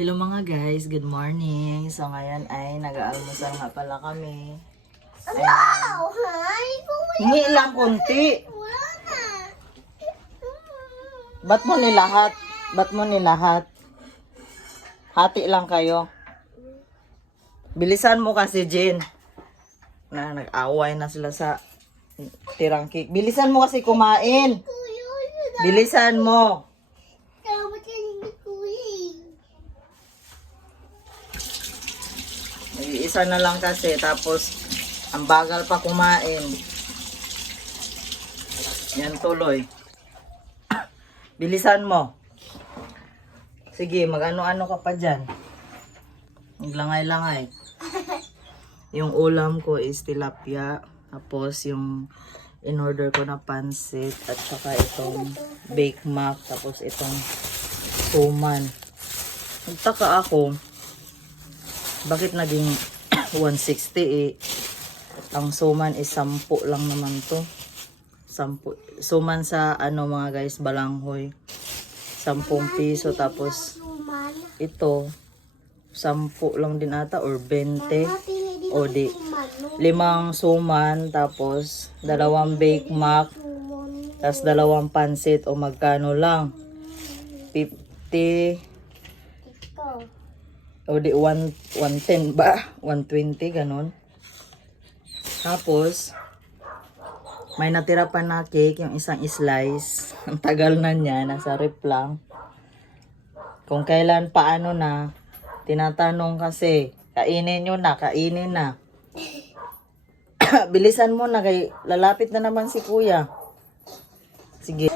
Hello mga guys, good morning. So ngayon ay nag-aalmusal nga pala kami. Wow! Hi! Hingi lang kunti. Wala na! Ba't mo nilahat? Ba't mo nilahat? Hati lang kayo. Bilisan mo kasi, Jen. Nag-away na sila sa tirang cake. Bilisan mo kasi kumain. Bilisan mo. Tama ka ni Kuya. Isa na lang kasi, tapos ang bagal pa kumain. Yan tuloy. Bilisan mo. Sige, mag-ano-ano ka pa dyan. Maglangay-langay. Yung ulam ko is tilapia. Tapos yung in-order ko na pansit. At saka itong bake mac. Tapos itong suman. Nagtaka ako. Bakit naging 160 eh? Ang suman is 10 lang naman to. 10. Suman sa ano mga guys, balanghoy. 10 piso. Tapos ito 10 lang din ata or 20. O di 5 suman. Tapos 2 bake mac. Tapos 2 pansit. O magkano lang? 50. O di 110 ba? 120 ganon. Tapos may natira pa na cake, yung isang slice. Ang tagal na niya, nasa rep lang. Kung kailan paano na, tinatanong kasi, kainin nyo na, kainin na. Bilisan mo na, kay lalapit na naman si kuya. Sige.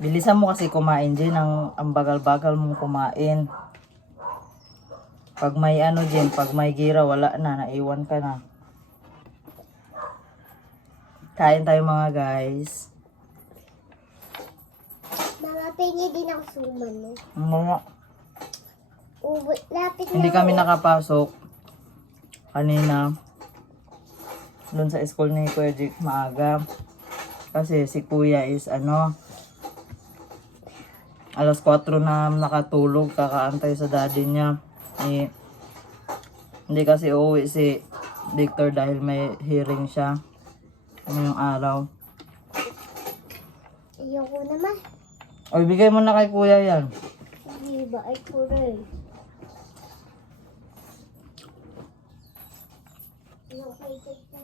Bilisan mo kasi kumain din, ang bagal-bagal mong kumain. Pag may ano din, pag may gira, wala na, naiwan ka na. Kain tayo mga guys. Mga pengi din ang suman mo. Mga, Lapit na. hindi kami nakapasok kanina doon sa school ni Kuya Jake maaga. Kasi si kuya is ano, alas 4 na nakatulog, kakaantay sa daddy niya. Hindi kasi uuwi si Victor dahil may hearing siya ngayong araw. Ayoko naman. O, ibigay mo na kay kuya yan. Hindi ba ay kulay?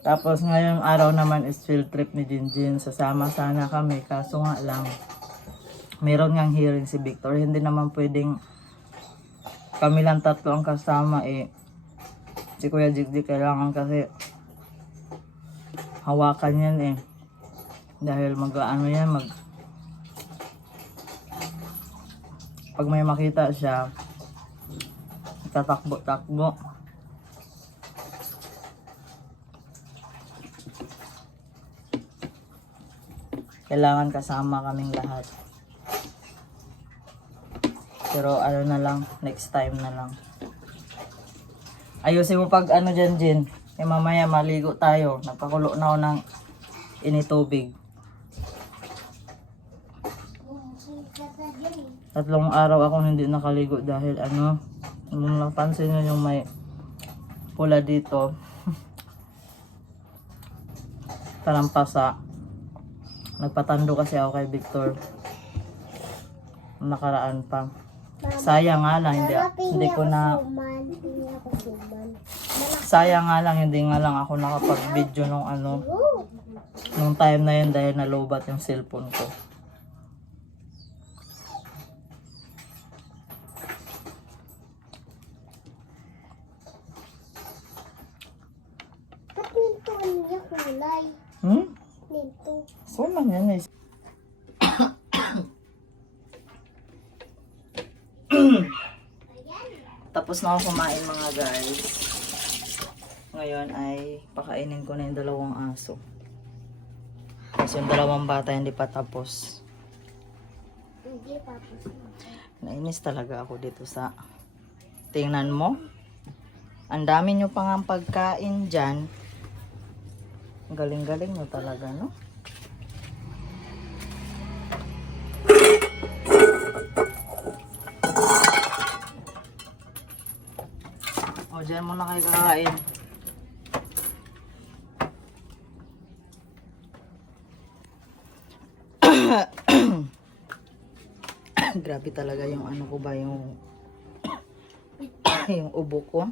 Tapos ngayong araw naman is field trip ni Jinjin. Sasama sana kami, kaso nga lang meron ngang hearing si Victor. Hindi naman pwedeng kami lang tatlo ang kasama eh. Si Kuya Jigdi kailangan kasi hawakan yan eh. Dahil mag-ano yan, pag may makita siya, tatakbo-takbo. Kailangan kasama kaming lahat. Pero ano na lang, next time na lang. Ayusin mo pag ano dyan, Jin. Eh mamaya maligo tayo. Nagpakulo na ako ng initubig. 3 araw ako hindi nakaligo dahil ano, nung napansin nyo yung may pula dito. Parang pasa. Nagpatando kasi ako kay Victor. Nakaraan pa. Sayang nga lang, hindi ko na... Sayang nga lang, hindi nga lang ako nakapag-video nung ano, nung time na yun dahil nalobat yung cellphone ko. Ba't minto niya kulay? Minto. So man yan eh. Tapos na ako kumain mga guys. Ngayon ay pakainin ko na yung 2 aso. Tapos yung 2 bata hindi pa tapos. Hindi tapos. Nainis talaga ako dito sa... Tingnan mo. Ang dami nyo pang ang pagkain dyan. Galing-galing nyo talaga, no? Diyan mo na kayo kakain. Grabe talaga yung ano ko ba, yung yung ubo ko.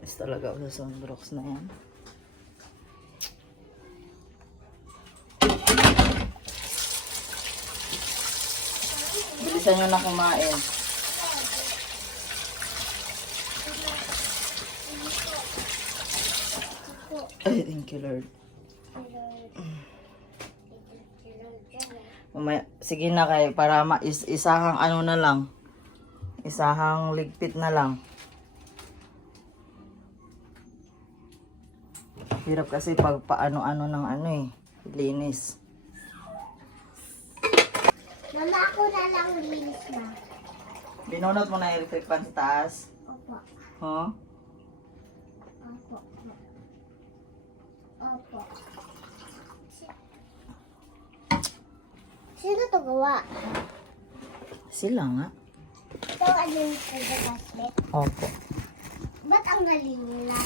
Is talaga ako sa Sunrocks na yan. Bilisan nyo na kumain. Ay, thank you, Lord. Umay, sige na kayo, para isahang ano na lang. Isahang ligpit na lang. Hirap kasi pag paano-ano ng ano eh, linis. Mama, ako na lang linis na. Binunot mo na yung electric fan sa taas? Opo. Huh? Opo. Opo. Sino to gawa? Sila nga. Ito ang linis sa basket. Opo. Ba't ang nalinis?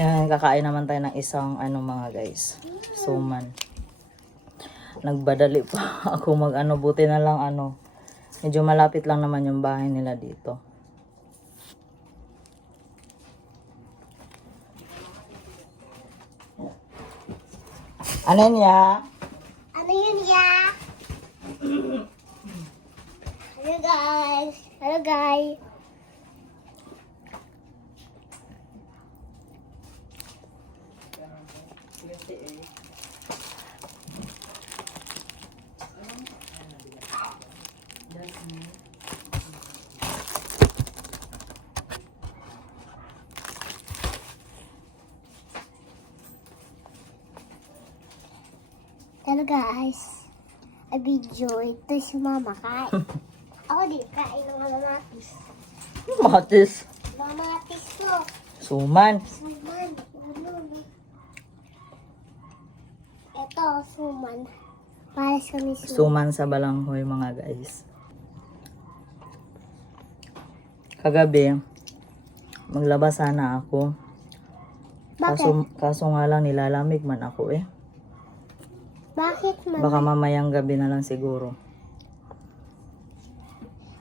Yan, kakain naman tayo ng isang ano mga guys. Suman. Nagbadali pa ako mag ano, buti na lang ano. Medyo malapit lang naman yung bahay nila dito. Ano niya? Ano yun, ya? Hello, guys. Hello, guys. Hello guys, a video ito si mama kain. Ako din kain ng mamatis. Matis. Mamatis ko. Suman. Suman. Ito, suman. Para sa miso. Suman sa balanghoy mga guys. Kagabi, maglabas sana ako. Bakit? Kaso nga lang nilalamig man ako eh. Bakit mama? Baka mamayang gabi na lang siguro.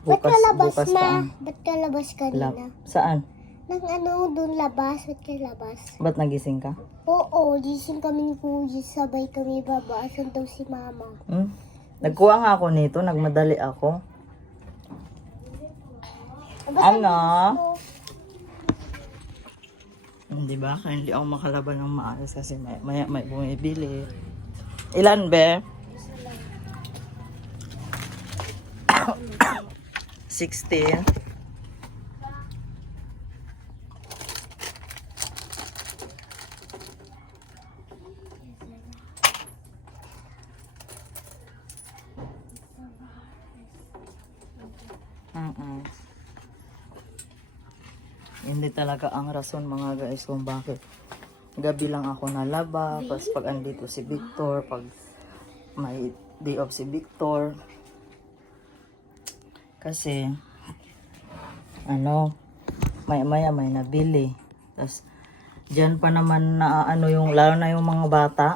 Ba't ka labas bukas ma? pa ang Ba't ka labas kanina? Saan? Nang ano, doon labas. Ba't ka labas? Ba't nagising ka? Oo, gising kami ni Kuya. Sabay kami babaasan daw si mama. Hmm? Nagkuha nga ako nito, nagmadali ako. Ano? Hindi ba? Kaya hindi ako makalaban ng maayos kasi may bumibili. Ilan be? 16. Hindi talaga ang rason mga guys kung bakit gabi lang ako nalaba. Tapos pag andito si Victor, pag may day off si Victor, kasi ano, may nabili. Tapos dyan pa naman na ano yung, lalo na yung mga bata.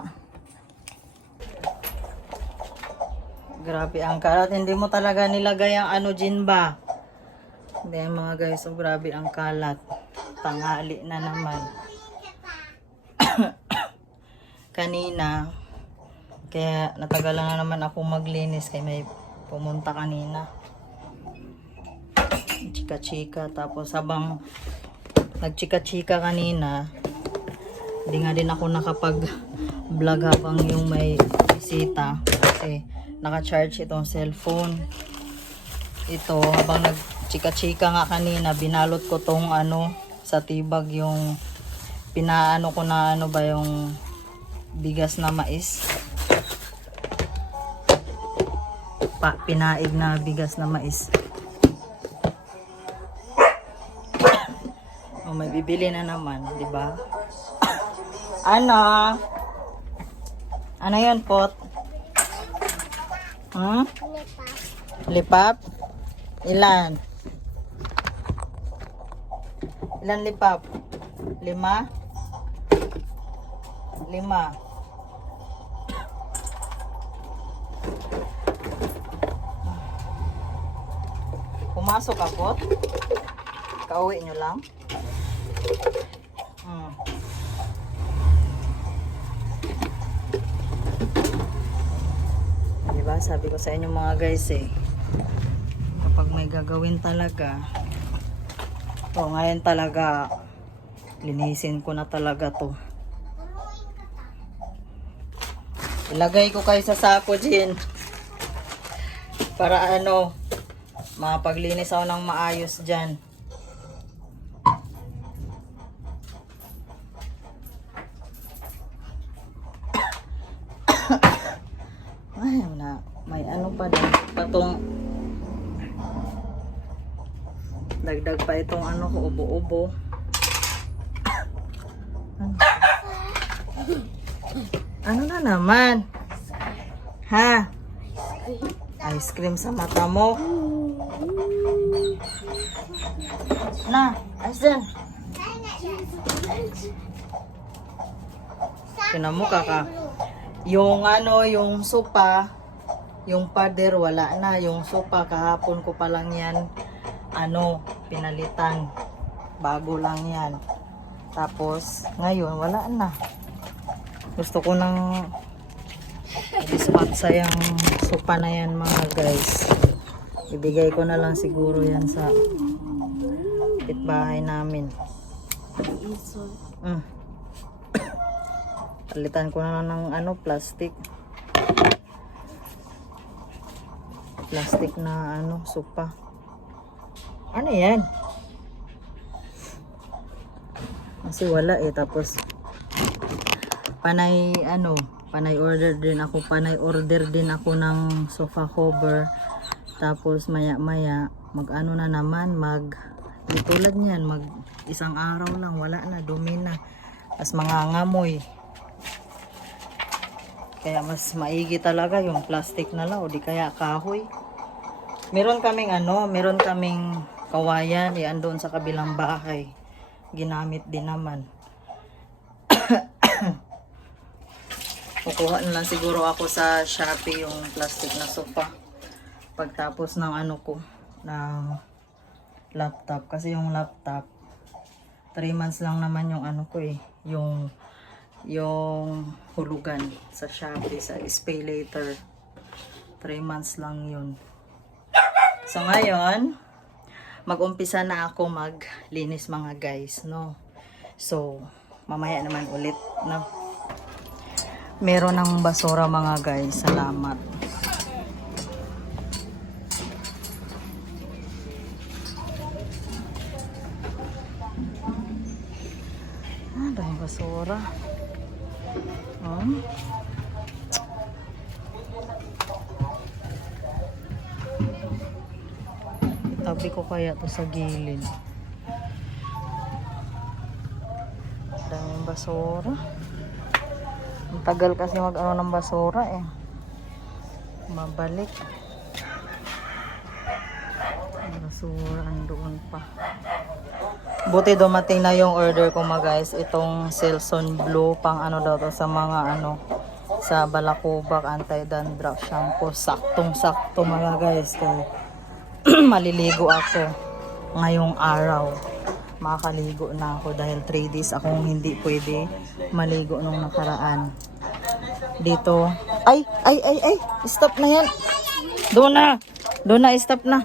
Grabe ang kalat, hindi mo talaga nilagay ang ano dyan ba? Hindi mga guys, so grabe ang kalat. Tanghali na naman. Kanina, kaya natagalan na naman ako maglinis kaya may pumunta kanina. Chika-chika, tapos habang nagchika-chika kanina, hindi nga din ako nakapag-vlog habang yung may bisita kasi naka-charge itong cellphone. Ito, habang nagchika-chika nga kanina, binalot ko tong ano sa tibag, yung pinaano ko na ano ba, yung bigas na mais. Pinaig na bigas na mais. Oh, may bibili na naman, di ba? Ano? Ano 'yan, pot? Hmm? Lipap? Ilan? Ilan lipap? 5? 5. Pumasok ako. Kauwi nyo lang. Diba? Sabi ko sa inyo mga guys kapag may gagawin talaga, ngayon talaga linisin ko na talaga to. Ilagay ko kayo sa sako din para mapaglinis ako ng maayos dyan. Ay, may pa din. Patong dagdag pa itong ubo-ubo. Ano na naman? Ha? Ice cream sa mata mo? Na, ice dyan. Tinan mo yung sopa, yung pader wala na. Yung sopa kahapon ko pa lang yan pinalitan. Bago lang yan. Tapos ngayon wala na. Gusto ko nang i-dispatch yung sopa na yan mga guys. Ibigay ko na lang siguro yan sa kapitbahay namin. Palitan ko na lang ng plastic. Plastic na sopa. Ano yan? Kasi wala tapos panay order din ako ng sofa cover. Tapos maya na naman tulad niyan isang araw lang wala na, dumi na. As mga ngamoy. Kaya mas maigi talaga yung plastic na lang o di kaya kahoy. Meron kaming kawayan doon sa kabilang bahay. Ginamit din naman. Kukuha na lang siguro ako sa Shopee yung plastic na sofa. Pagtapos ng ng laptop. Kasi yung laptop 3 months lang naman yung yung hulugan sa Shopee, sa Pay Later. 3 months lang yun. So ngayon, mag-umpisa na ako maglinis mga guys, no? So, mamaya naman ulit, no? Meron ng basura mga guys, salamat. Dahil basura. Itabi ko kaya to sa gilid. Daming basura. Ang tagal kasi ng basura mabalik. Ang basura andoon pa. Buti dumating na yung order ko mga guys. Itong Selsun Blue pang daw to sa mga sa balakubak, anti-dandruff shampoo. Saktong-sakto mga guys. Kaya maliligo ako ngayong araw. Makakaligo na ako dahil 3 days akong hindi pwede maligo nung nakaraan. Dito. Ay! Stop na yan. Doon na, stop na.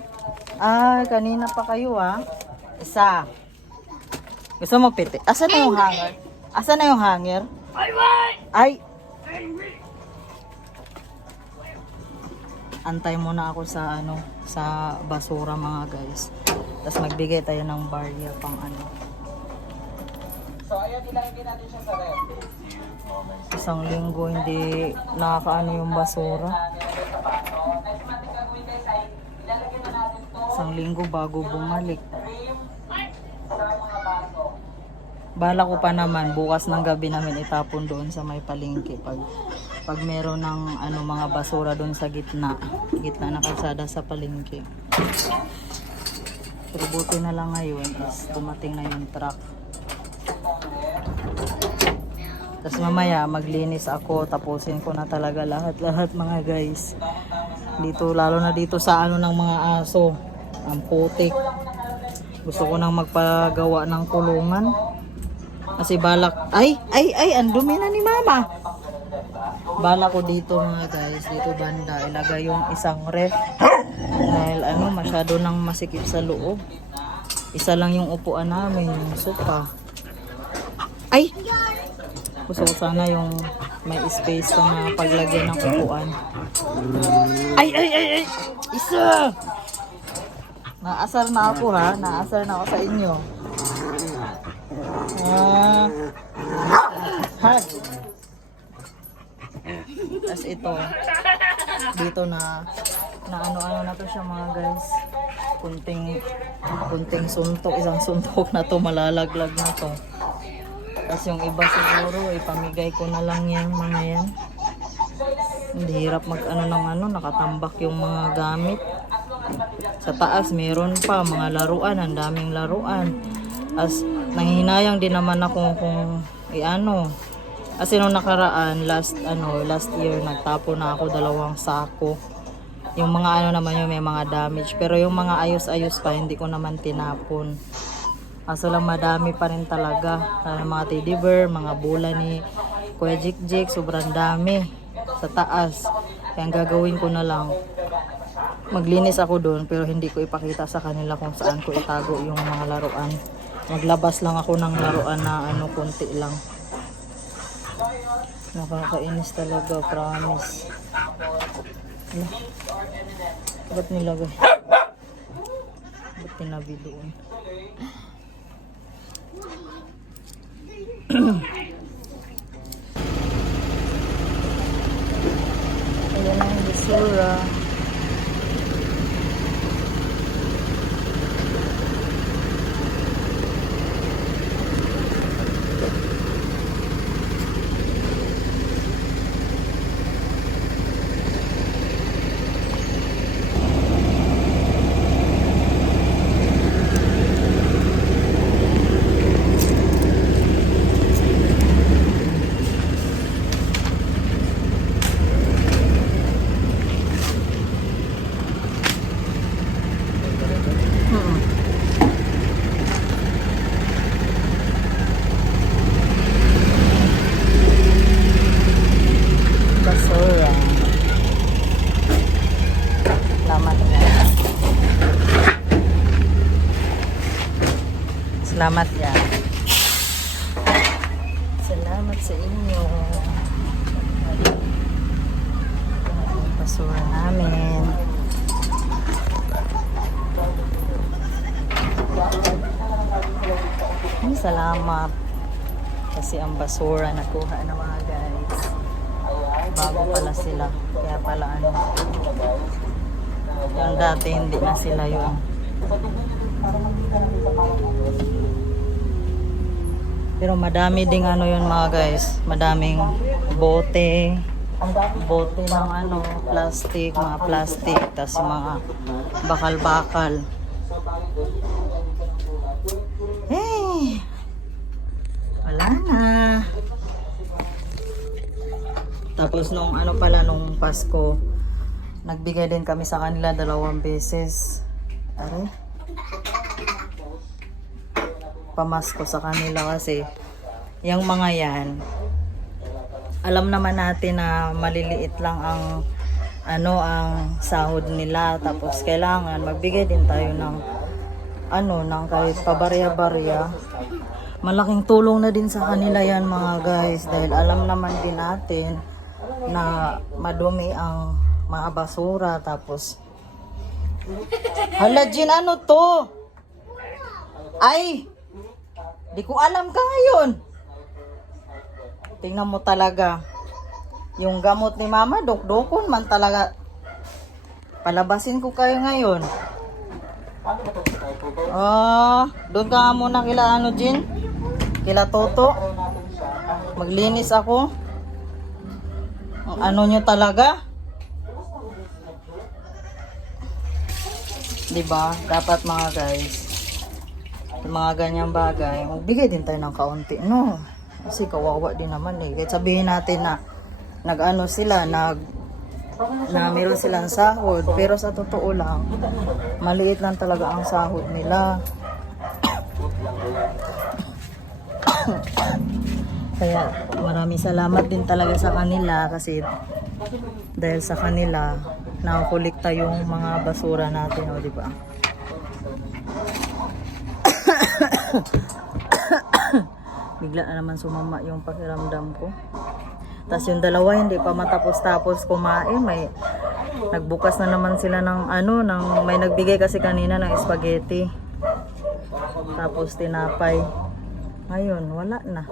Kanina pa kayo Isa. Gusto mo piti? Asan na yung hanger? Ay! Antay muna ako sa sa basura mga guys. Tapos magbigay tayo ng barya pang So ayan, ilagay natin siya sa ref. Isang linggo hindi yung basura. Isang linggo bago bumalik. Bala ko pa naman bukas ng gabi namin itapon doon sa may palengke pag meron ng mga basura doon sa gitna ng kalsada sa palengke. Pero buti na lang ngayon is dumating na yung truck. Tapos mamaya maglinis ako, tapusin ko na talaga lahat mga guys. Dito, lalo na dito sa ano ng mga aso, ang putik. Gusto ko nang magpagawa ng kulungan. Kasi balak, ay, ang dumi na ni mama. Balak ko dito mga guys, dito banda, ilagay yung isang ref. Dahil ano, masyado nang masikip sa loob. Isa lang yung upuan namin, yung sofa. Ay! Gusto ko sana yung may space pa na paglagyan ng upuan. Ay! Isa! Naasar na ako ha, naasar na ako sa inyo. Ha? Tapos ito, dito na ano na to siya mga guys. Kunting suntok, isang suntok na to, malalaglag na to. Tapos yung iba siguro, ipamigay ko na lang yan, mga yan. Hindi hirap mag nakatambak yung mga gamit. Sa taas, meron pa mga laruan, ang daming laruan. As nanghihinayang din naman ako kung kasi nung nakaraan last year nagtapo na ako 2 sako. Yung mga naman yung may mga damage, pero yung mga ayos-ayos pa hindi ko naman tinapon. Kaso lang madami pa rin talaga. Mga teddy bear, mga bola ni Kuya Jik, sobrang dami sa taas. Kaya ang gagawin ko na lang, maglinis ako doon pero hindi ko ipakita sa kanila kung saan ko itago yung mga laruan. Maglabas lang ako ng laruan na konti lang. Nakakainis talaga, promise. Ba't nilagay? Ba't tinabi doon? Ayan ang basura. Basura. Salamat yan. Salamat yan. Salamat sa inyo. Ang basura namin. Salamat. Kasi ang basura nakuha ng mga guys. Bago pala sila. Kaya pala yung dati hindi na sila yun. Pero madami ding yun mga guys. Madaming bote ng plastic, mga plastic, tas mga bakal-bakal. Hey! Wala na. Tapos nung nung Pasko, nagbigay din kami sa kanila 2 beses. Aray. Pamasko sa kanila kasi yung mga yan, alam naman natin na maliliit lang ang ang sahod nila, tapos kailangan magbigay din tayo ng ng kahit pabarya-barya. Malaking tulong na din sa kanila yan mga guys, dahil alam naman din natin na madumi ang mga basura. Tapos hala Jean, to? Ay, di ko alam ka ngayon. Tingnan mo talaga. Yung gamot ni mama, dok-dokon man talaga. Palabasin ko kayo ngayon. Doon ka muna kila Jean? Kila Toto. Maglinis ako. Ang nyo talaga? Diba? Dapat mga guys, mga ganyang bagay, magbigay din tayo ng kaunti, no? Kasi kawawa din naman eh. Kahit sabihin natin na nag-ano sila, na meron silang sahod, pero sa totoo lang, maliit lang talaga ang sahod nila. Kaya maraming salamat din talaga sa kanila kasi dahil sa kanila nakukulikta yung mga basura natin, o di ba? Bigla na naman sumama yung pakiramdam ko. Tapos yung dalawa hindi pa matapos-tapos kumain, may nagbukas na naman sila ng may nagbigay kasi kanina ng spaghetti. Tapos tinapay. Ngayon, wala na.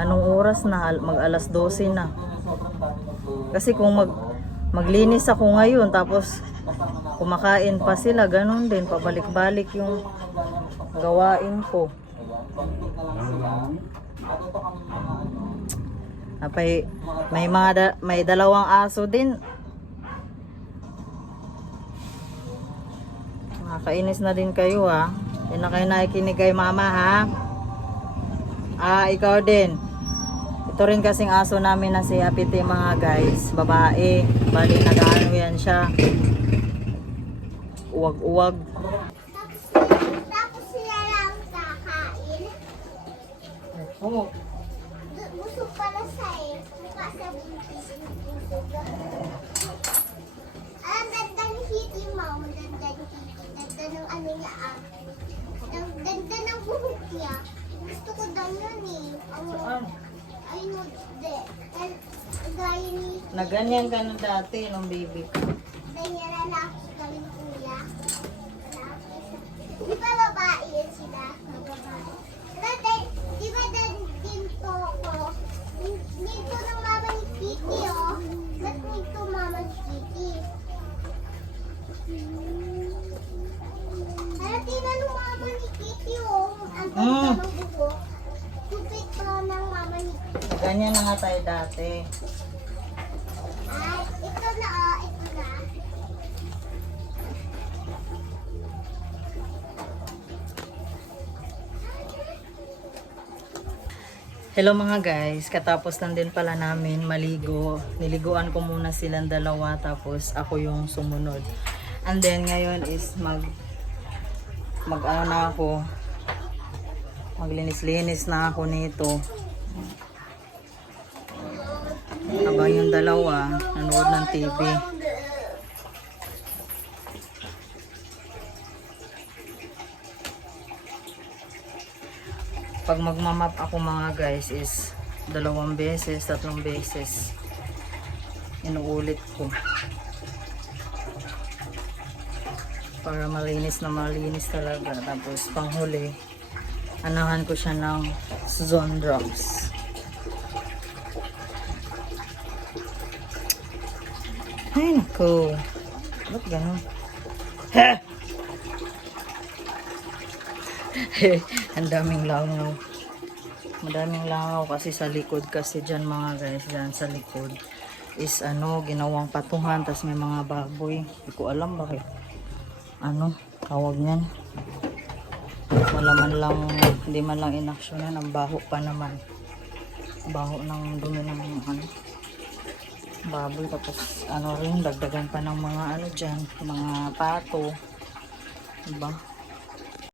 Anong oras na? Mag alas 12 na. Kasi kung maglinis ako ngayon, tapos kumakain pa sila, ganun din, pabalik-balik yung gawain ko. May dalawang aso din. Nakakainis na din kayo ha. Hindi na kayo nakikinig kay mama ha. Ikaw din. Ito rin kasing aso namin na si Apiti mga guys. Babae. Bali nag-ano yan siya. Uwag-uwag. Tapos sila lang kakain. Oo. Busog pala sa mukha sa buntis. Ang ganda ni Kitty, Mom. Ganda ni Kitty. Ganda ng ano niya Ang ganda ng buhok niya. Gusto ko daw yun eh. Ayun, gaya ni... Naganyan ka na dati nung baby ka. Ganyan lalaki gawin kuya. Di ba babae yan sila? Babae. Dati, di ba dito ko? Dito ng mama ni Kitty, oh. Ba't dito mama ni Kitty? Para tinanong mama ni Kitty, oh. Ang ganda ng buhok. Kupit pa ng mama ni Kitty. Ganyan na nga tayo dati. Ay, ito na, oh. Ito na. Hello mga guys, katapos lang din pala namin maligo. Niliguan ko muna silang dalawa tapos ako yung sumunod. And then ngayon is mag-ano na ako. Maglinis-linis na ako nito. Habang yung dalawa nanood ng TV. Pag magmamap ako mga guys is 2 beses, 3 beses inuulit ko para malinis na malinis talaga. Tapos panghuli anahan ko siya ng zone drops. Ay nako, ba't ganun? Ang daming langaw. Madaming langaw kasi sa likod kasi dyan mga guys, dyan sa likod is ginawang patungan, tas may mga baboy. Hindi ko alam bakit tawag niyan. Wala man lang, hindi man lang inaksyonan. Ang baho pa naman. Baho ng dumi ng baboy. Tapos rin, dagdagan pa ng mga dyan, mga pato. Diba?